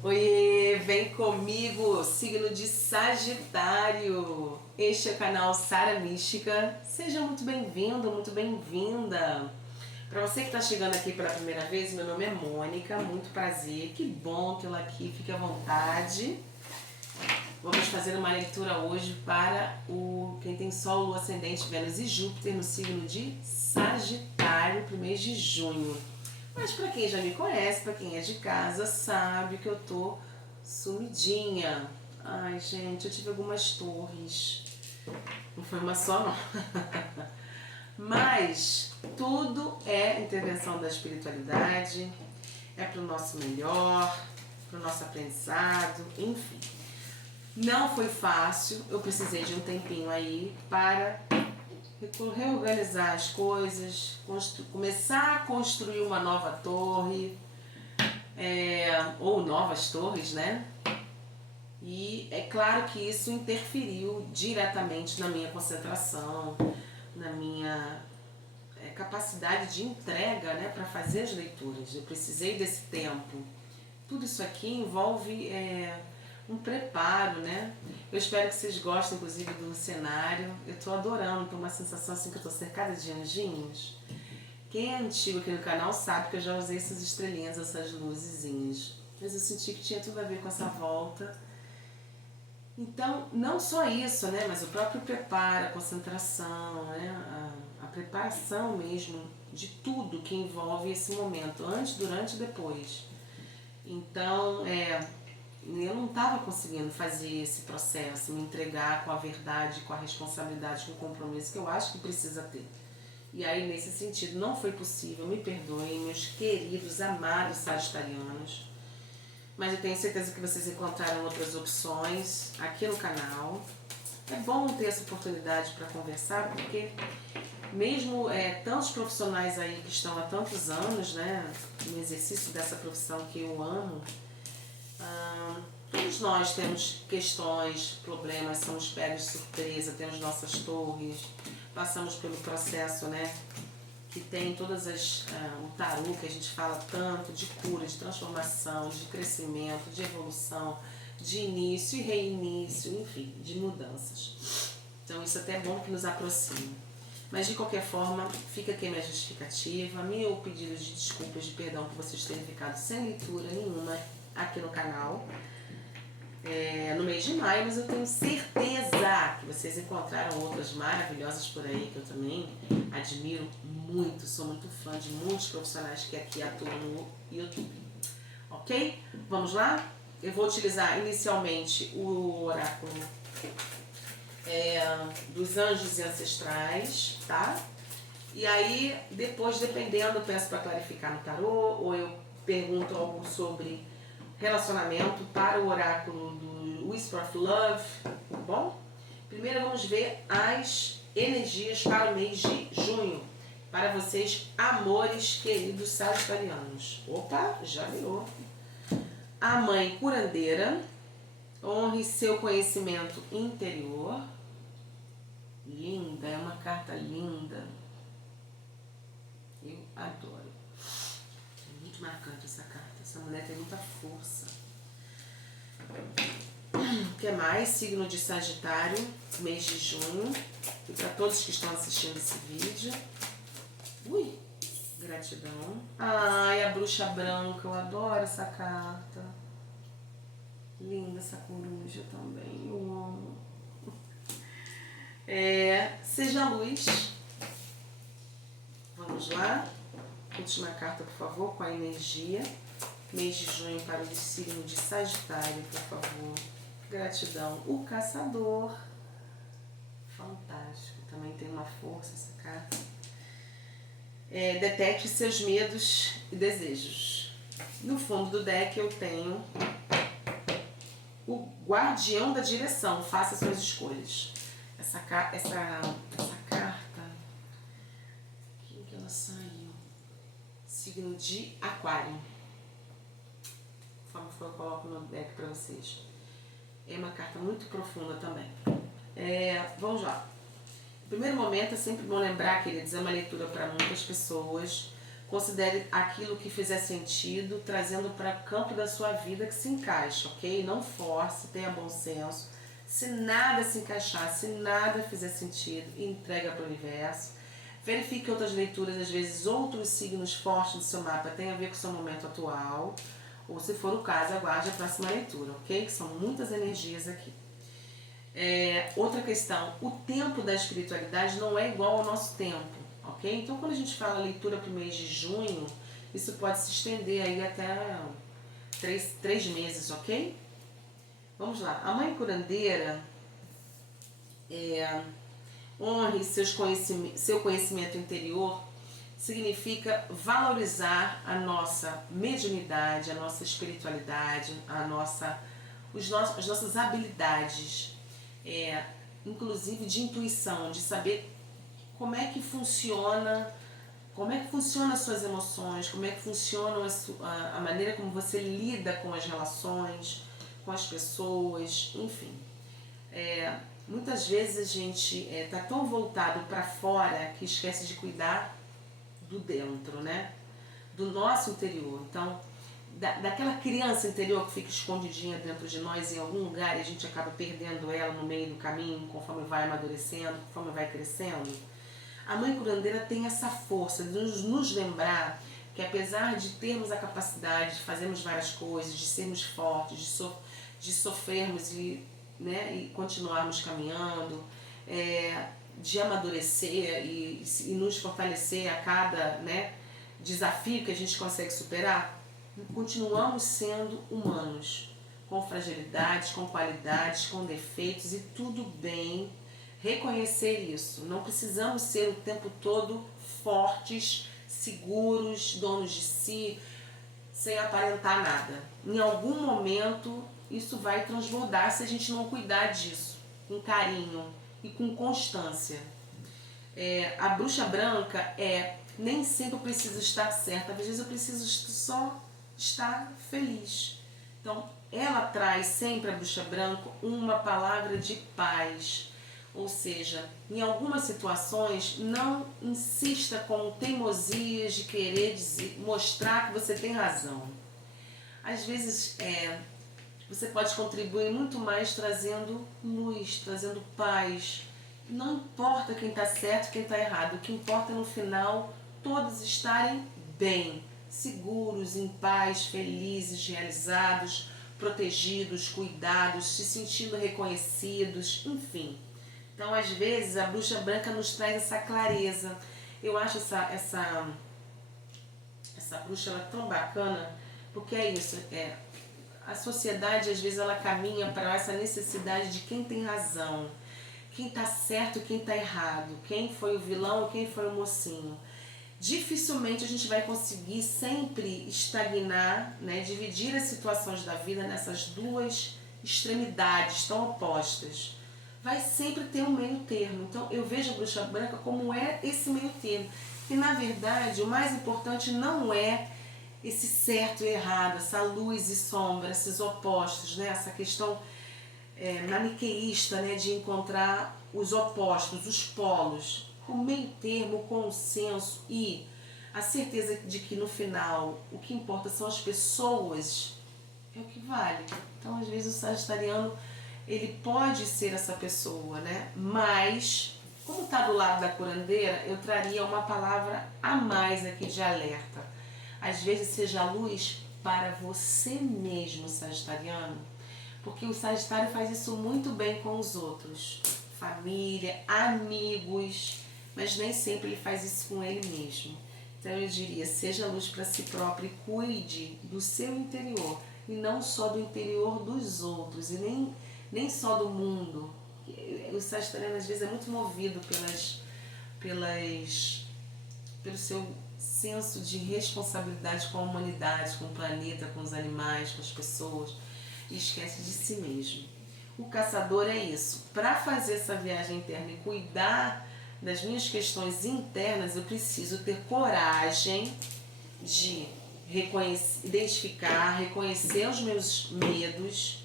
Oiê, vem comigo, signo de Sagitário. Este é o canal Sara Mística. Seja muito bem-vindo, muito bem-vinda. Para você que está chegando aqui pela primeira vez, meu nome é Mônica, muito prazer, que bom tê-la aqui, fique à vontade. Vamos fazer uma leitura hoje para quem tem Sol, Lua, Ascendente, Vênus e Júpiter no signo de Sagitário para o mês de junho. Mas para quem já me conhece, para quem é de casa, sabe que eu tô sumidinha. Ai, gente, eu tive algumas torres. Não foi uma só, não. Mas tudo é intervenção da espiritualidade, é para o nosso melhor, para o nosso aprendizado, enfim. Não foi fácil, eu precisei de um tempinho aí para reorganizar as coisas, começar a construir uma nova torre, ou novas torres, né? E é claro que isso interferiu diretamente na minha concentração, na minha capacidade de entrega, né, para fazer as leituras. Eu precisei desse tempo. Tudo isso aqui envolve um preparo, né? Eu espero que vocês gostem, inclusive, do cenário. Eu estou adorando, tô uma sensação assim que eu estou cercada de anjinhos. Quem é antigo aqui no canal sabe que eu já usei essas estrelinhas, essas luzezinhas. Mas eu senti que tinha tudo a ver com essa volta. Então, não só isso, né? Mas o próprio preparo, a concentração, né? A preparação mesmo de tudo que envolve esse momento, antes, durante e depois. Então, eu não estava conseguindo fazer esse processo, me entregar com a verdade, com a responsabilidade, com o compromisso que eu acho que precisa ter. E aí, nesse sentido, não foi possível. Me perdoem, meus queridos, amados sagitarianos. Mas eu tenho certeza que vocês encontraram outras opções aqui no canal. É bom ter essa oportunidade para conversar, porque mesmo tantos profissionais aí que estão há tantos anos, né, no exercício dessa profissão que eu amo, todos nós temos questões, problemas, somos pegos de surpresa, temos nossas torres, passamos pelo processo, né, que tem todas o tarô que a gente fala tanto de cura, de transformação, de crescimento, de evolução, de início e reinício, enfim, de mudanças. Então isso até é bom que nos aproxime. Mas de qualquer forma, fica aqui a minha justificativa, meu pedido de desculpas, de perdão por vocês terem ficado sem leitura nenhuma aqui no canal. No mês de maio, mas eu tenho certeza que vocês encontraram outras maravilhosas por aí, que eu também admiro muito, sou muito fã de muitos profissionais que aqui atuam no YouTube. Ok? Vamos lá? Eu vou utilizar inicialmente o oráculo dos anjos e ancestrais, tá? E aí, depois, dependendo, eu peço para clarificar no tarô, ou eu pergunto algo sobre relacionamento para o oráculo do Whisper of Love, tá bom? Primeiro vamos ver as energias para o mês de junho, para vocês, amores queridos sagitarianos. Opa, já virou. A mãe curandeira, honre seu conhecimento interior. Linda, é uma carta linda. Eu adoro. É muito marcante essa carta. Essa mulher tem muita força. O que mais? Signo de Sagitário, mês de junho. E para todos que estão assistindo esse vídeo. Ui, gratidão. Ai, a bruxa branca, eu adoro essa carta. Linda essa coruja também, eu amo. Seja luz. Vamos lá. Última carta, por favor, com a energia. Mês de junho para o signo de Sagitário, por favor. Gratidão. O Caçador. Fantástico. Também tem uma força essa carta. Detecte seus medos e desejos. No fundo do deck eu tenho o Guardião da Direção. Faça suas escolhas. Essa carta... Quem que ela saiu? Signo de Aquário. Conforme for, eu coloco no deck para vocês. É uma carta muito profunda também. Vamos lá. No primeiro momento é sempre bom lembrar, queridos, é uma leitura para muitas pessoas, Considere aquilo que fizer sentido, trazendo para o campo da sua vida que se encaixa, ok? Não force, tenha bom senso. Se nada se encaixar, se nada fizer sentido, entrega para o universo. Verifique outras leituras, às vezes outros signos fortes do seu mapa têm a ver com o seu momento atual. Ou se for o caso, aguarde a próxima leitura, ok? Que são muitas energias aqui. Outra questão, o tempo da espiritualidade não é igual ao nosso tempo, ok? Então quando a gente fala leitura para o mês de junho, isso pode se estender aí até 3 meses, ok? Vamos lá, a mãe curandeira honre seu conhecimento interior, significa valorizar a nossa mediunidade, a nossa espiritualidade, as nossas habilidades, inclusive de intuição, de saber como é que funciona as suas emoções, como é que funciona a maneira como você lida com as relações, com as pessoas, enfim. Muitas vezes a gente está tão voltado para fora que esquece de cuidar do dentro, né? Do nosso interior. Então, daquela criança interior que fica escondidinha dentro de nós em algum lugar e a gente acaba perdendo ela no meio do caminho, conforme vai amadurecendo, conforme vai crescendo. A mãe curandeira tem essa força de nos lembrar que apesar de termos a capacidade de fazermos várias coisas, de sermos fortes, de sofrermos e continuarmos caminhando, de amadurecer e nos fortalecer a cada desafio que a gente consegue superar, continuamos sendo humanos, com fragilidades, com qualidades, com defeitos e tudo bem reconhecer isso. Não precisamos ser o tempo todo fortes, seguros, donos de si, sem aparentar nada. Em algum momento isso vai transbordar se a gente não cuidar disso com carinho e com constância. A bruxa branca nem sempre eu preciso estar certa, às vezes eu preciso só estar feliz. Então ela traz sempre, a bruxa branca, uma palavra de paz. Ou seja, em algumas situações, não insista com teimosias de querer mostrar que você tem razão. Às vezes você pode contribuir muito mais trazendo luz, trazendo paz. Não importa quem está certo e quem está errado, o que importa é no final todos estarem bem, seguros, em paz, felizes, realizados, protegidos, cuidados, se sentindo reconhecidos, enfim. Então, às vezes, a bruxa branca nos traz essa clareza. Eu acho essa bruxa ela tão bacana, porque é isso, a sociedade, às vezes, ela caminha para essa necessidade de quem tem razão, quem está certo e quem está errado, quem foi o vilão e quem foi o mocinho. Dificilmente a gente vai conseguir sempre estagnar, dividir as situações da vida nessas duas extremidades tão opostas. Vai sempre ter um meio termo. Então eu vejo a bruxa branca como esse meio termo. E na verdade o mais importante não é esse certo e errado, essa luz e sombra, esses opostos, essa questão maniqueísta, de encontrar os opostos, os polos. O meio termo, o consenso e a certeza de que no final o que importa são as pessoas é o que vale. Então às vezes o sagitariano ele pode ser essa pessoa, mas como está do lado da curandeira, eu traria uma palavra a mais aqui de alerta. Às vezes seja a luz para você mesmo, sagitariano, porque o sagitário faz isso muito bem com os outros, família, amigos, mas nem sempre ele faz isso com ele mesmo. Então eu diria, seja luz para si próprio e cuide do seu interior, e não só do interior dos outros, e nem só do mundo. O sagitariano às vezes é muito movido pelo seu senso de responsabilidade com a humanidade, com o planeta, com os animais, com as pessoas, e esquece de si mesmo. O caçador é isso. Para fazer essa viagem interna e cuidar das minhas questões internas, eu preciso ter coragem de identificar, reconhecer os meus medos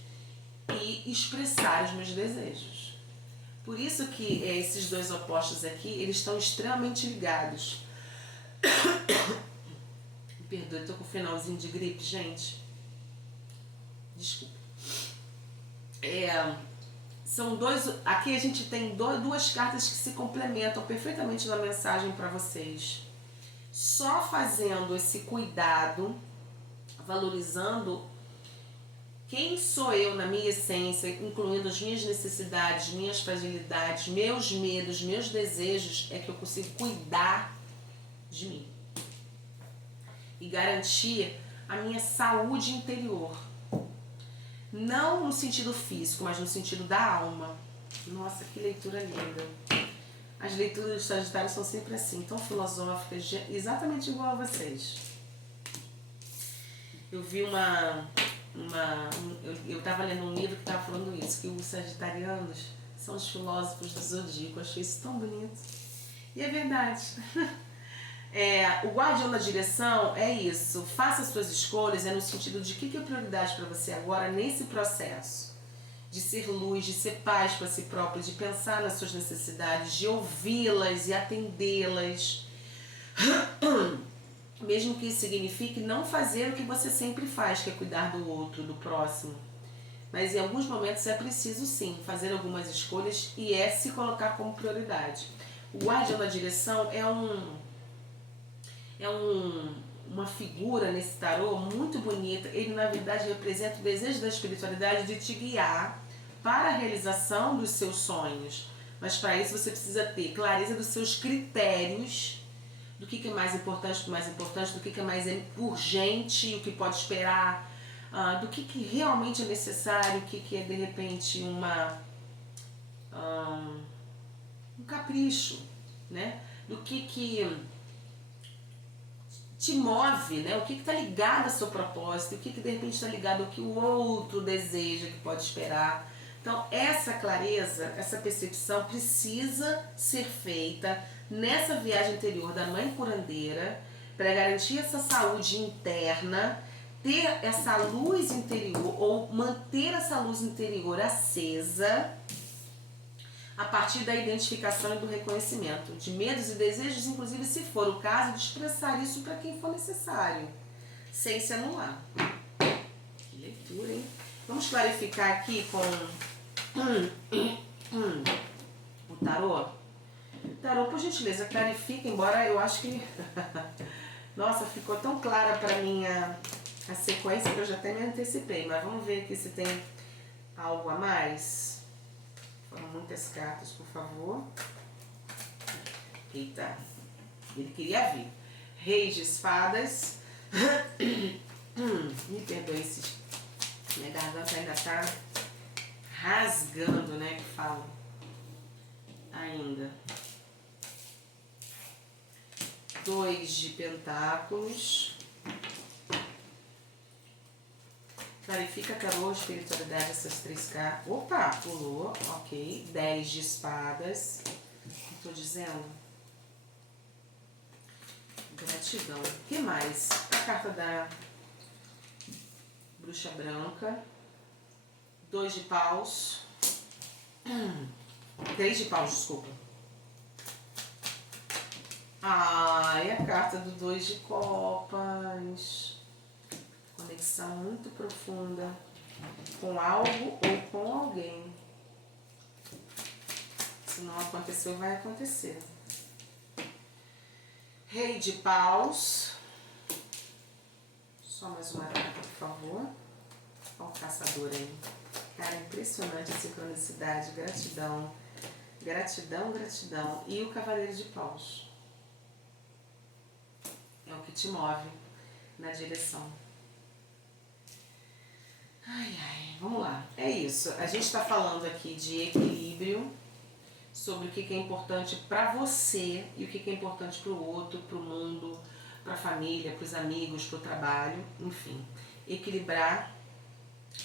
e expressar os meus desejos. Por isso que esses dois opostos aqui, eles estão extremamente ligados. perdoe, tô com um finalzinho de gripe, gente. Desculpa. São dois. Aqui a gente tem duas cartas que se complementam perfeitamente na mensagem para vocês. Só fazendo esse cuidado, valorizando quem sou eu na minha essência, incluindo as minhas necessidades, minhas fragilidades, meus medos, meus desejos, é que eu consigo cuidar de mim e garantir a minha saúde interior. Não no sentido físico, mas no sentido da alma. Nossa, que leitura linda. As leituras do Sagitário são sempre assim, tão filosóficas, exatamente igual a vocês. Eu vi eu estava lendo um livro que estava falando isso, que os sagitarianos são os filósofos do zodíaco. Eu achei isso tão bonito. E é verdade. O guardião da direção é isso. Faça as suas escolhas, no sentido de o que é prioridade para você agora nesse processo. De ser luz, de ser paz para si próprio, de pensar nas suas necessidades, de ouvi-las e atendê-las. Mesmo que isso signifique não fazer o que você sempre faz, que é cuidar do outro, do próximo. Mas em alguns momentos é preciso sim fazer algumas escolhas e se colocar como prioridade. O guardião da direção uma figura nesse tarô muito bonita. Ele na verdade representa o desejo da espiritualidade de te guiar para a realização dos seus sonhos. Mas para isso você precisa ter clareza dos seus critérios, do que é mais importante, do que é mais urgente, o que pode esperar, do que realmente é necessário, o que é de repente um capricho, né? Do que te move, né? O que está ligado ao seu propósito, o que de repente está ligado ao que o outro deseja, que pode esperar. Então essa clareza, essa percepção precisa ser feita nessa viagem interior da mãe curandeira para garantir essa saúde interna, ter essa luz interior ou manter essa luz interior acesa a partir da identificação e do reconhecimento de medos e desejos, inclusive se for o caso, de expressar isso para quem for necessário, sem se anular. Que leitura, hein? Vamos clarificar aqui com o tarô. Tarô, por gentileza, clarifica, embora eu acho que nossa, ficou tão clara para mim a sequência que eu já até me antecipei, mas vamos ver aqui se tem algo a mais. Foram muitas cartas, por favor. Eita, ele queria vir. Reis de espadas. Me perdoe, minha garganta ainda tá rasgando, né, que falo. Ainda. 2 de pentáculos. Clarifica, tarô, espiritualidade, essas 3 cartas. Opa, pulou, ok. 10 de espadas. Estou dizendo? Gratidão. O que mais? A carta da bruxa branca. 2 de paus. 3 de paus, desculpa. E a carta do 2 de copas. Conexão muito profunda com algo ou com alguém. Se não aconteceu, vai acontecer. Rei de paus. Só mais uma carta, por favor. Olha o caçador aí. Cara, impressionante a sincronicidade. Gratidão. Gratidão, gratidão. E o cavaleiro de paus. É o que te move na direção. Vamos lá. É isso. A gente está falando aqui de equilíbrio, sobre o que é importante para você e o que é importante para o outro, para o mundo, para a família, para os amigos, para o trabalho, enfim. Equilibrar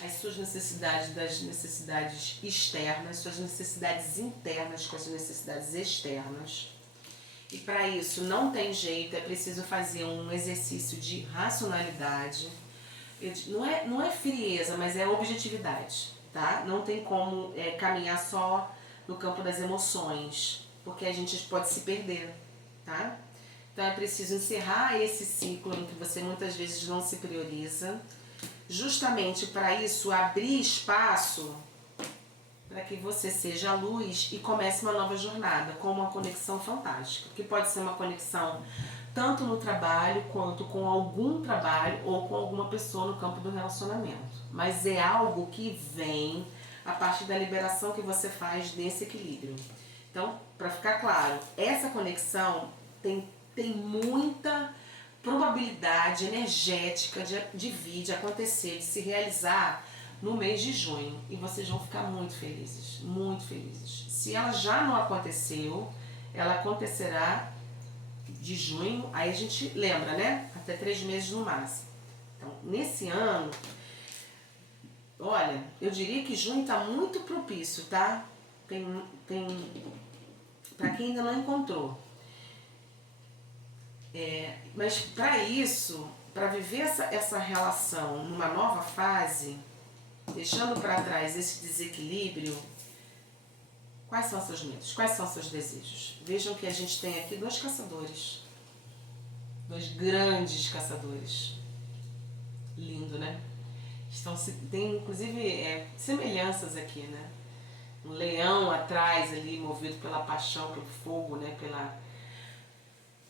as suas necessidades das necessidades externas, suas necessidades internas com as necessidades externas. E para isso não tem jeito, é preciso fazer um exercício de racionalidade. Não é frieza, mas é objetividade, tá? Não tem como caminhar só no campo das emoções, porque a gente pode se perder, tá? Então é preciso encerrar esse ciclo em que você muitas vezes não se prioriza, justamente para isso abrir espaço para que você seja a luz e comece uma nova jornada com uma conexão fantástica, que pode ser uma conexão tanto no trabalho quanto com algum trabalho ou com alguma pessoa no campo do relacionamento. Mas é algo que vem a partir da liberação que você faz desse equilíbrio. Então, para ficar claro, essa conexão tem muita probabilidade energética de vir, de acontecer, de se realizar no mês de junho. E vocês vão ficar muito felizes, muito felizes. Se ela já não aconteceu, ela acontecerá de junho, aí a gente lembra, né? Até 3 meses no máximo. Então, nesse ano, olha, eu diria que junho está muito propício, tá? Tem para quem ainda não encontrou. Mas para isso, para viver essa relação numa nova fase, deixando para trás esse desequilíbrio, quais são seus medos? Quais são seus desejos? Vejam que a gente tem aqui 2 caçadores. 2 grandes caçadores. Lindo, né? Tem inclusive semelhanças aqui, né? Um leão atrás ali, movido pela paixão, pelo fogo, né? Pela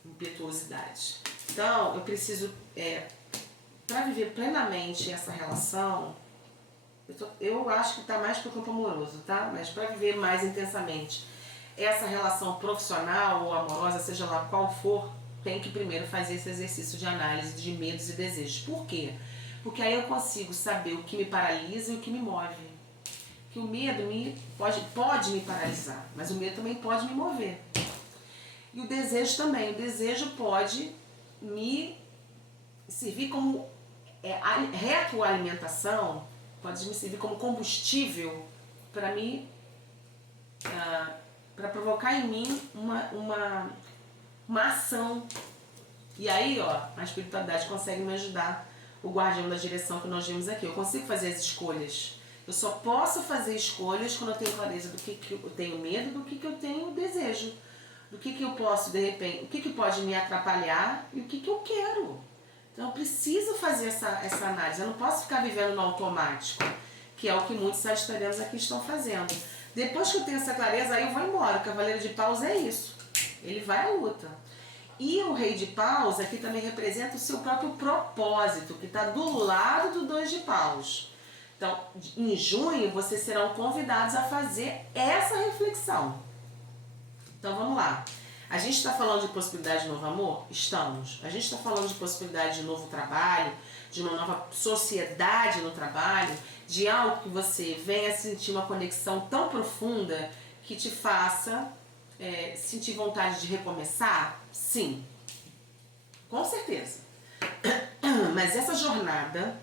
impetuosidade. Então, eu preciso, para viver plenamente essa relação, eu acho que está mais para o campo amoroso, tá? Mas para viver mais intensamente essa relação profissional ou amorosa, seja lá qual for, tem que primeiro fazer esse exercício de análise de medos e desejos. Por quê? Porque aí eu consigo saber o que me paralisa e o que me move. Que o medo pode me paralisar, mas o medo também pode me mover. E o desejo também. O desejo pode me servir como retroalimentação, pode me servir como combustível para para provocar em mim uma ação. E aí, ó, a espiritualidade consegue me ajudar, o guardião da direção que nós vimos aqui. Eu consigo fazer as escolhas. Eu só posso fazer escolhas quando eu tenho clareza do que eu tenho medo, do que eu tenho desejo. Do que eu posso, de repente, o que pode me atrapalhar e o que eu quero. Então eu preciso fazer essa análise. Eu não posso ficar vivendo no automático, que é o que muitos sagitarianos aqui estão fazendo. Depois que eu tenho essa clareza, aí eu vou embora. O cavaleiro de paus é isso. Ele vai à luta. E o rei de paus aqui também representa o seu próprio propósito, que está do lado do 2 de paus. Então, em junho, vocês serão convidados a fazer essa reflexão. Então, vamos lá. A gente está falando de possibilidade de novo amor? Estamos. A gente está falando de possibilidade de novo trabalho, de uma nova sociedade no trabalho, de algo que você venha sentir uma conexão tão profunda que te faça sentir vontade de recomeçar? Sim. Com certeza. Mas essa jornada,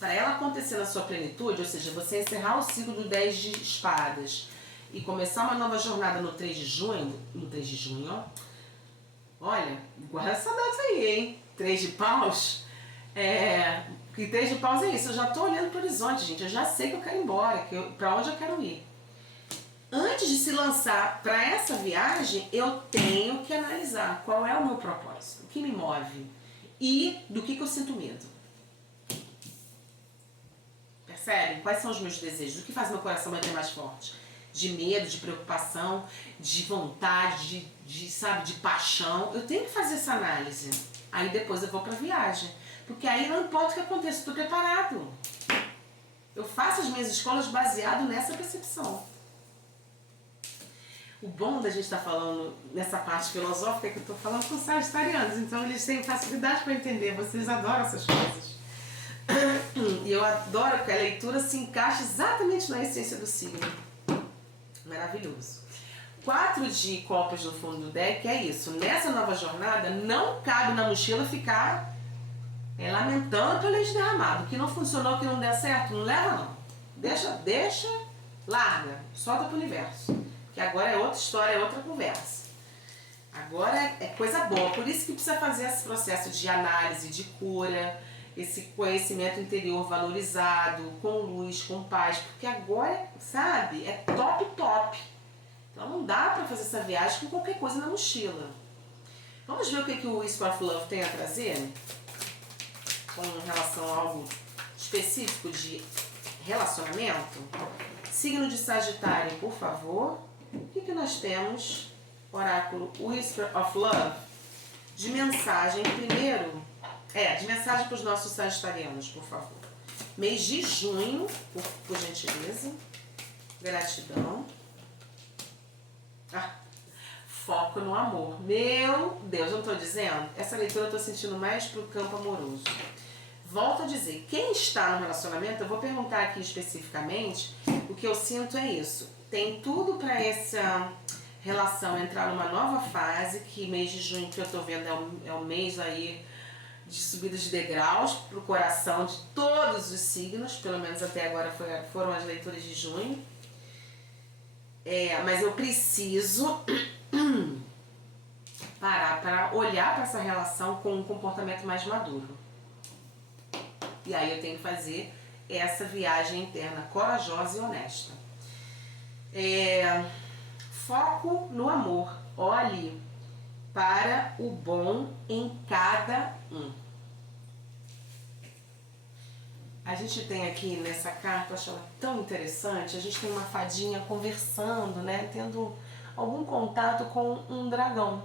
para ela acontecer na sua plenitude, ou seja, você encerrar o ciclo do 10 de espadas e começar uma nova jornada no 3 de junho, ó. Olha, guarda essa data aí, hein? 3 de paus. Que 3 de paus é isso. Eu já tô olhando pro horizonte, gente. Eu já sei que eu quero ir embora, pra onde eu quero ir. Antes de se lançar para essa viagem, eu tenho que analisar qual é o meu propósito, o que me move e do que eu sinto medo. Percebem? Quais são os meus desejos? O que faz meu coração bater mais forte? De medo, de preocupação, de vontade, de paixão. Eu tenho que fazer essa análise. Aí depois eu vou pra viagem. Porque aí não importa o que aconteça, eu estou preparado. Eu faço as minhas escolhas baseado nessa percepção. O bom da gente estar falando nessa parte filosófica é que eu estou falando com sagitarianos. Então eles têm facilidade para entender. Vocês adoram essas coisas. E eu adoro que a leitura se encaixe exatamente na essência do signo. Maravilhoso. 4 de copas no fundo do deck é isso. Nessa nova jornada, não cabe na mochila ficar lamentando pelo leite derramado. O que não funcionou, o que não der certo, não leva não. Deixa, larga, solta pro universo. Que agora é outra história, é outra conversa. Agora é coisa boa. Por isso que precisa fazer esse processo de análise, de cura, esse conhecimento interior valorizado, com luz, com paz. Porque agora, sabe, é top. Então não dá pra fazer essa viagem com qualquer coisa na mochila. Vamos ver o que o Whisper of Love tem a trazer com relação a algo específico de relacionamento? Signo de Sagitário, por favor. O que nós temos? Oráculo Whisper of Love. De mensagem, primeiro. De mensagem para os nossos sagitarianos, por favor. Mês de junho, por gentileza. Gratidão. Foco no amor. Meu Deus, eu não estou dizendo? Essa leitura eu estou sentindo mais para o campo amoroso. Volto a dizer, quem está no relacionamento, eu vou perguntar aqui especificamente, o que eu sinto é isso. Tem tudo para essa relação entrar numa nova fase, que mês de junho que eu estou vendo é um mês aí de subida de degraus para o coração de todos os signos, pelo menos até agora foram as leituras de junho. Mas eu preciso parar para olhar para essa relação com um comportamento mais maduro. E aí eu tenho que fazer essa viagem interna corajosa e honesta. Foco no amor. Olhe para o bom em cada um. A gente tem aqui nessa carta, eu acho ela tão interessante, a gente tem uma fadinha conversando, né? Tendo algum contato com um dragão.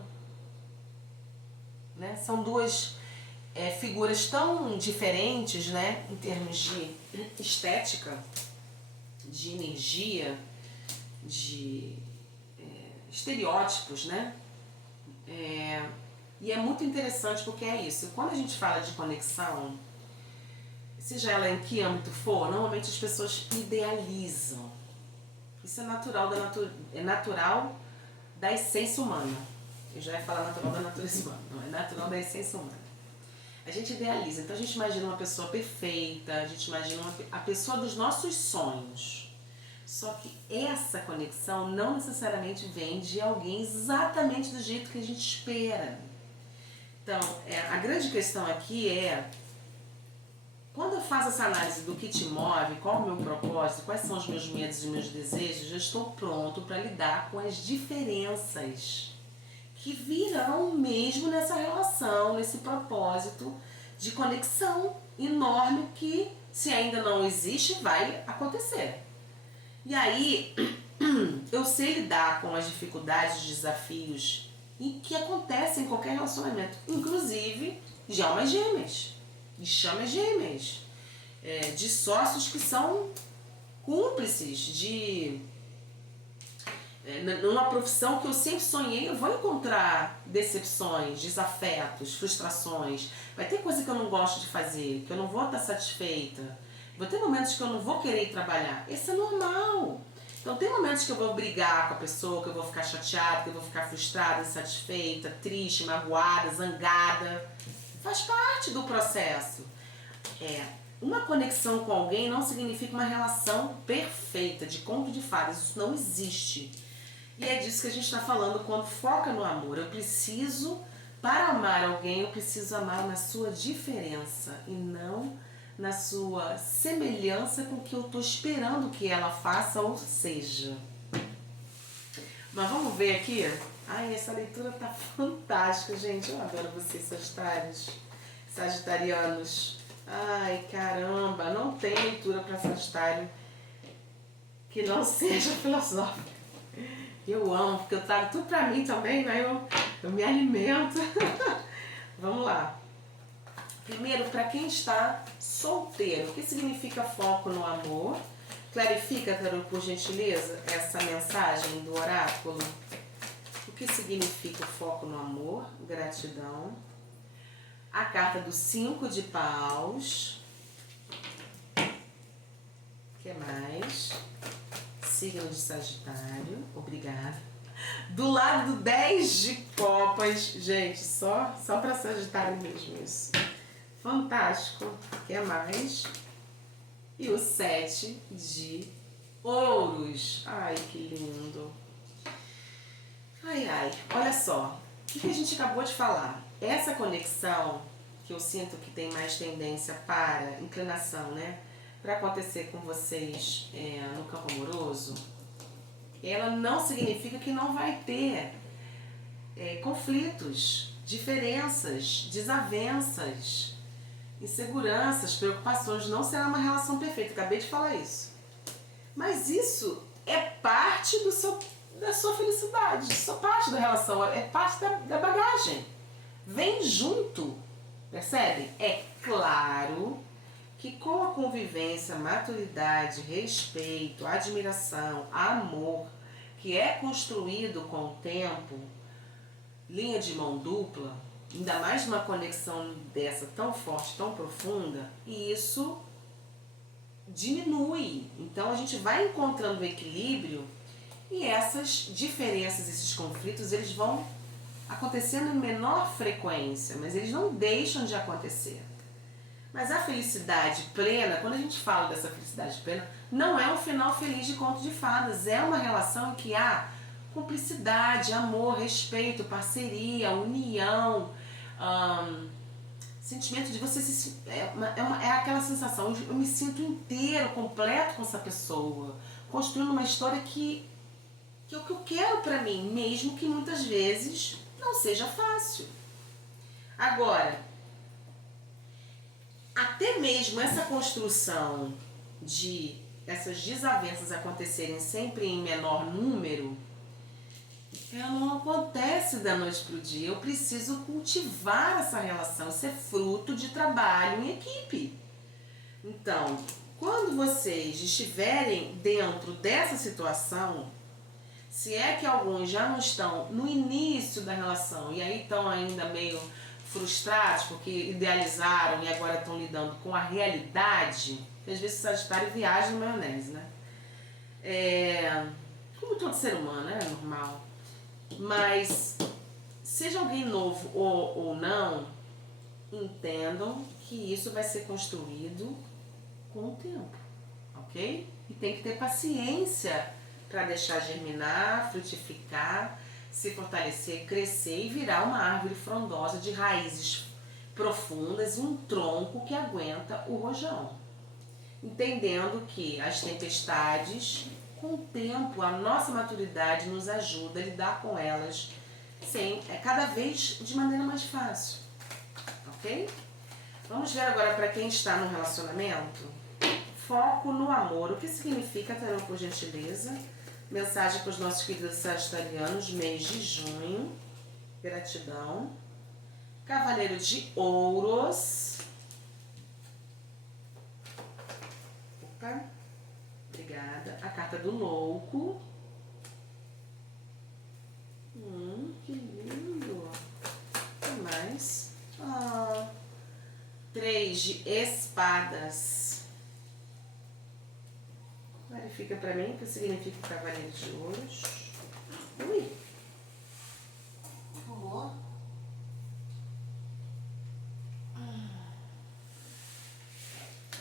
Né? São duas figuras tão diferentes, né? Em termos de estética, de energia, de estereótipos, né? E é muito interessante porque é isso. Quando a gente fala de conexão, seja ela em que âmbito for, normalmente as pessoas idealizam. Isso é natural da essência humana. Eu já ia falar natural da natureza humana, não, é natural da essência humana. A gente idealiza, então a gente imagina uma pessoa perfeita, a gente imagina a pessoa dos nossos sonhos. Só que essa conexão não necessariamente vem de alguém exatamente do jeito que a gente espera. Então, a grande questão aqui é, quando eu faço essa análise do que te move, qual é o meu propósito, quais são os meus medos e meus desejos, eu estou pronto para lidar com as diferenças que virão mesmo nessa relação, nesse propósito de conexão enorme que, se ainda não existe, vai acontecer. E aí, eu sei lidar com as dificuldades, desafios que acontecem em qualquer relacionamento, inclusive de almas gêmeas, de chamas gêmeas, de sócios que são cúmplices, numa profissão que eu sempre sonhei, eu vou encontrar decepções, desafetos, frustrações. Vai ter coisa que eu não gosto de fazer, que eu não vou estar satisfeita. Vai ter momentos que eu não vou querer ir trabalhar. Isso é normal. Então tem momentos que eu vou brigar com a pessoa, que eu vou ficar chateada, que eu vou ficar frustrada, insatisfeita, triste, magoada, zangada. Faz parte do processo. Uma conexão com alguém não significa uma relação perfeita, de conto de fadas. Isso não existe. E é disso que a gente está falando quando foca no amor. Eu preciso, para amar alguém, eu preciso amar na sua diferença e não na sua semelhança com o que eu estou esperando que ela faça ou seja. Mas vamos ver aqui. Ai, essa leitura tá fantástica, gente. Eu adoro vocês, sagitarianos. Ai, caramba, não tem leitura para Sagitário que não seja filosófica. Eu amo, porque eu trago tudo pra mim também, né? Eu me alimento. Vamos lá. Primeiro, para quem está solteiro, o que significa foco no amor? Clarifica, Tarô, por gentileza, essa mensagem do oráculo. O que significa foco no amor? Gratidão. A carta do 5 de paus. O que mais? Signo de Sagitário. Obrigada. Do lado do 10 de copas. Gente, só para Sagitário mesmo isso. Fantástico. O que mais? E o 7 de ouros. Ai, que lindo. Ai, ai. Olha só. O que a gente acabou de falar? Essa conexão que eu sinto que tem mais tendência para inclinação, né? Para acontecer com vocês no campo amoroso, ela não significa que não vai ter conflitos, diferenças, desavenças, inseguranças, preocupações. Não será uma relação perfeita, acabei de falar isso. Mas isso é parte da sua felicidade, isso é parte da relação, é parte da bagagem. Vem junto, percebe? É claro que com a convivência, maturidade, respeito, admiração, amor, que é construído com o tempo, linha de mão dupla, ainda mais uma conexão dessa tão forte, tão profunda, e isso diminui. Então a gente vai encontrando o equilíbrio e essas diferenças, esses conflitos, eles vão acontecendo em menor frequência, mas eles não deixam de acontecer. Mas a felicidade plena, quando a gente fala dessa felicidade plena, não é um final feliz de conto de fadas, é uma relação em que há cumplicidade, amor, respeito, parceria, união, sentimento de você se... É aquela sensação, eu me sinto inteiro, completo com essa pessoa, construindo uma história que é o que eu quero pra mim, mesmo que muitas vezes não seja fácil. Agora, até mesmo essa construção de essas desavenças acontecerem sempre em menor número, ela não acontece da noite para o dia. Eu preciso cultivar essa relação, isso é fruto de trabalho em equipe. Então, quando vocês estiverem dentro dessa situação, se é que alguns já não estão no início da relação e aí estão ainda meio frustrados porque idealizaram e agora estão lidando com a realidade, que às vezes o Sagitário viaja na maionese, né? Como todo ser humano, é normal. Mas, seja alguém novo ou não, entendam que isso vai ser construído com o tempo, ok? E tem que ter paciência para deixar germinar, frutificar, se fortalecer, crescer e virar uma árvore frondosa de raízes profundas e um tronco que aguenta o rojão. Entendendo que as tempestades, com o tempo, a nossa maturidade nos ajuda a lidar com elas cada vez de maneira mais fácil, ok? Vamos ver agora para quem está no relacionamento. Foco no amor. O que significa, Tarô, por gentileza? Mensagem para os nossos queridos sagitarianos, mês de junho. Gratidão. Cavaleiro de Ouros. Opa. Obrigada. A carta do louco. Que lindo. O que mais? 3 de espadas. Clarifica pra mim o que significa o Cavaleiro de Ouros. Ui. Por favor.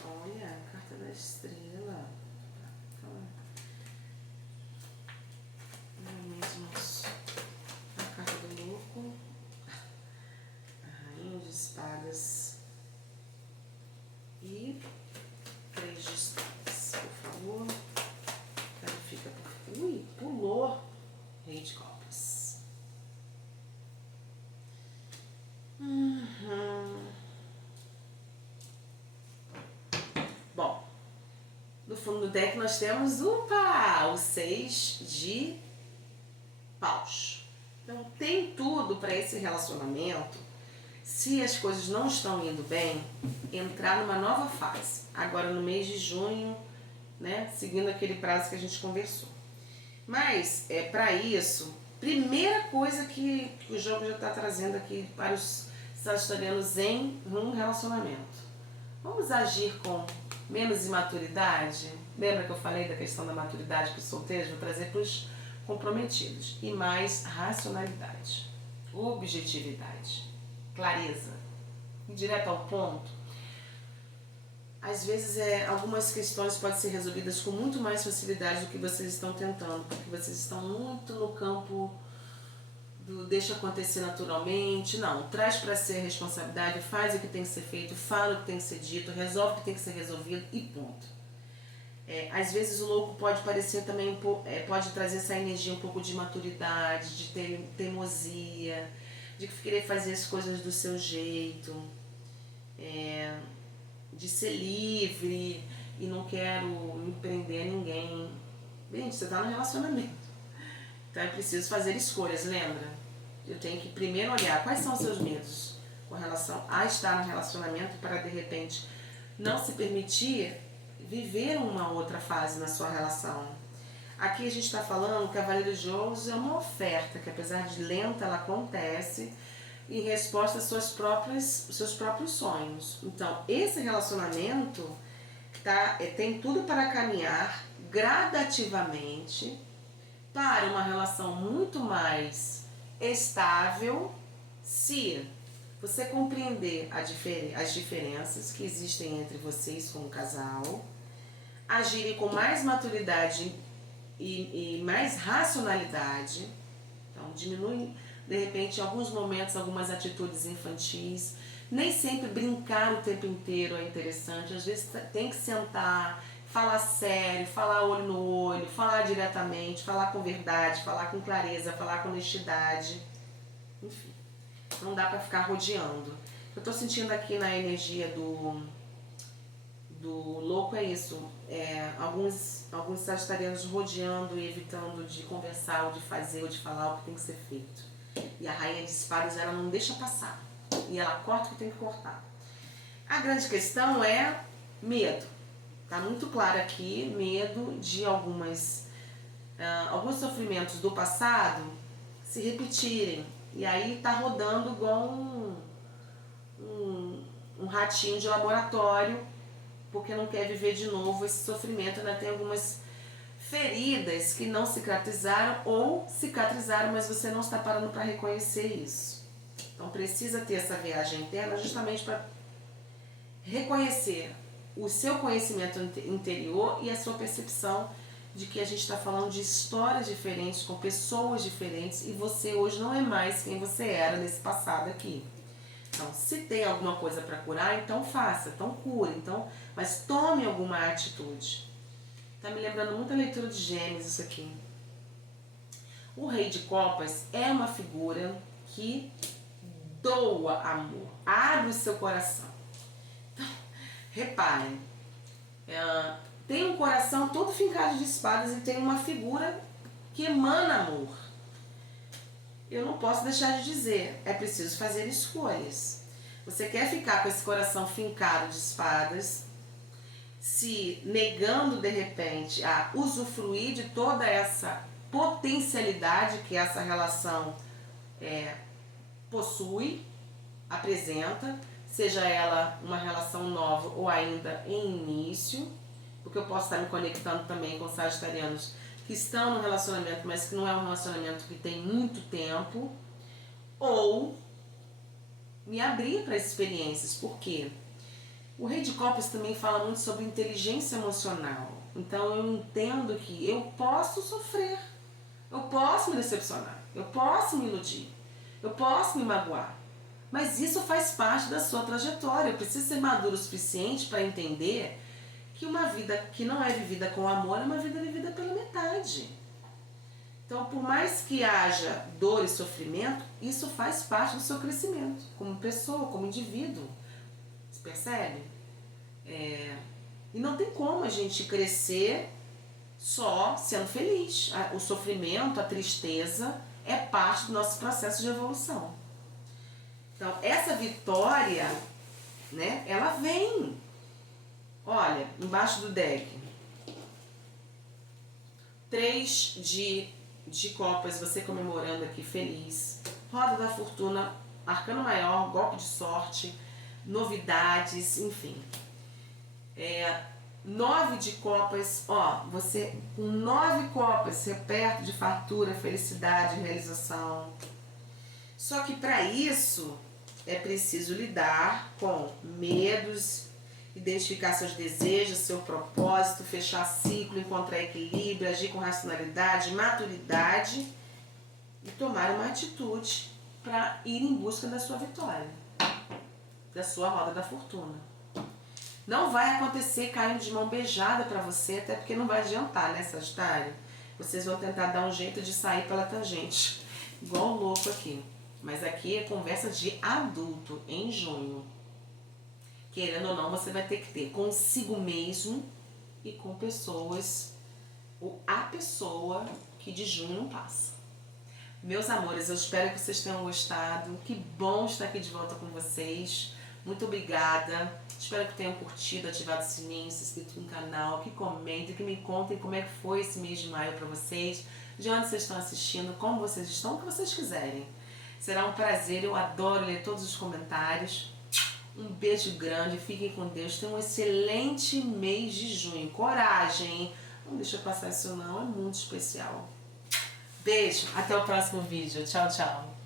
Olha, a carta da estrela. A carta do louco. A rainha de espadas. E 3 de espadas, por favor. Clarifica por... Ui, pulou. Rei de copas. Bom, no fundo do deck nós temos o 6 de paus. Então tem tudo para esse relacionamento, se as coisas não estão indo bem, entrar numa nova fase. Agora no mês de junho, né, seguindo aquele prazo que a gente conversou. Mas, para isso, primeira coisa que o jogo já está trazendo aqui para os sagitarianos em um relacionamento. Vamos agir com menos imaturidade? Lembra que eu falei da questão da maturidade para os solteiros? Vou trazer para os comprometidos. E mais racionalidade, objetividade, clareza, ir direto ao ponto. Às vezes algumas questões podem ser resolvidas com muito mais facilidade do que vocês estão tentando, porque vocês estão muito no campo do deixa acontecer naturalmente. Não, traz para si a responsabilidade, faz o que tem que ser feito, fala o que tem que ser dito, resolve o que tem que ser resolvido e ponto. Às vezes o louco pode parecer também, pode trazer essa energia um pouco de maturidade, de teimosia, de querer fazer as coisas do seu jeito, de ser livre e não quero me prender a ninguém. Gente, você está no relacionamento. Então é preciso fazer escolhas, lembra? Eu tenho que primeiro olhar quais são os seus medos com relação a estar no relacionamento para de repente não se permitir viver uma outra fase na sua relação. Aqui a gente está falando que o Cavaleiro de Ouros é uma oferta que, apesar de lenta, ela acontece em resposta aos seus próprios sonhos. Então, esse relacionamento tem tudo para caminhar gradativamente para uma relação muito mais estável se você compreender as diferenças que existem entre vocês como casal, agirem com mais maturidade e mais racionalidade. Então diminui de repente em alguns momentos algumas atitudes infantis. Nem sempre brincar o tempo inteiro é interessante. Às vezes tem que sentar, falar sério, falar olho no olho, falar diretamente, falar com verdade, falar com clareza, falar com honestidade. Enfim, não dá pra ficar rodeando. Eu tô sentindo aqui na energia do louco é isso. Alguns sagitarianos rodeando e evitando de conversar, ou de fazer, ou de falar o que tem que ser feito. E a rainha de espadas, ela não deixa passar. E ela corta o que tem que cortar. A grande questão é medo. Tá muito claro aqui, medo de alguns sofrimentos do passado se repetirem. E aí tá rodando igual um ratinho de laboratório, porque não quer viver de novo esse sofrimento. Ainda tem algumas feridas que não cicatrizaram ou cicatrizaram, mas você não está parando para reconhecer isso. Então precisa ter essa viagem interna justamente para reconhecer o seu conhecimento interior e a sua percepção de que a gente está falando de histórias diferentes, com pessoas diferentes, e você hoje não é mais quem você era nesse passado aqui. Então, se tem alguma coisa para curar, então faça, então cure, mas tome alguma atitude. Tá me lembrando muito a leitura de Gêmeos isso aqui. O Rei de Copas é uma figura que doa amor, abre o seu coração. Então, reparem, tem um coração todo fincado de espadas e tem uma figura que emana amor. Eu não posso deixar de dizer, é preciso fazer escolhas. Você quer ficar com esse coração fincado de espadas, se negando de repente a usufruir de toda essa potencialidade que essa relação possui, apresenta, seja ela uma relação nova ou ainda em início, porque eu posso estar me conectando também com sagitarianos que estão no relacionamento, mas que não é um relacionamento que tem muito tempo, ou me abrir para experiências, porque o Rei de Copas também fala muito sobre inteligência emocional. Então eu entendo que eu posso sofrer, eu posso me decepcionar, eu posso me iludir, eu posso me magoar, mas isso faz parte da sua trajetória. Eu preciso ser maduro o suficiente para entender que uma vida que não é vivida com amor é uma vida vivida pela metade. Então, por mais que haja dor e sofrimento, isso faz parte do seu crescimento, como pessoa, como indivíduo. Você percebe? E não tem como a gente crescer só sendo feliz. O sofrimento, a tristeza é parte do nosso processo de evolução. Então, essa vitória, né, ela vem. Olha, embaixo do deck, 3 de copas, você comemorando aqui, feliz. Roda da fortuna, arcano maior, golpe de sorte, novidades, enfim. 9 de copas, você com 9 copas, você perto de fartura, felicidade, realização. Só que para isso é preciso lidar com medos, identificar seus desejos, seu propósito, fechar ciclo, encontrar equilíbrio, agir com racionalidade, maturidade e tomar uma atitude para ir em busca da sua vitória, da sua roda da fortuna. Não vai acontecer caindo de mão beijada para você, até porque não vai adiantar, né, Sagitário? Vocês vão tentar dar um jeito de sair pela tangente, igual o louco aqui. Mas aqui é conversa de adulto em junho. Querendo ou não, você vai ter que ter consigo mesmo e com pessoas, ou a pessoa que de junho não passa. Meus amores, eu espero que vocês tenham gostado. Que bom estar aqui de volta com vocês. Muito obrigada. Espero que tenham curtido, ativado o sininho, se inscrito no canal, que comentem, que me contem como é que foi esse mês de maio para vocês, de onde vocês estão assistindo, como vocês estão, o que vocês quiserem. Será um prazer, eu adoro ler todos os comentários. Um beijo grande, fiquem com Deus, tenham um excelente mês de junho. Coragem, hein? Não deixa passar isso não, é muito especial. Beijo, até o próximo vídeo. Tchau, tchau.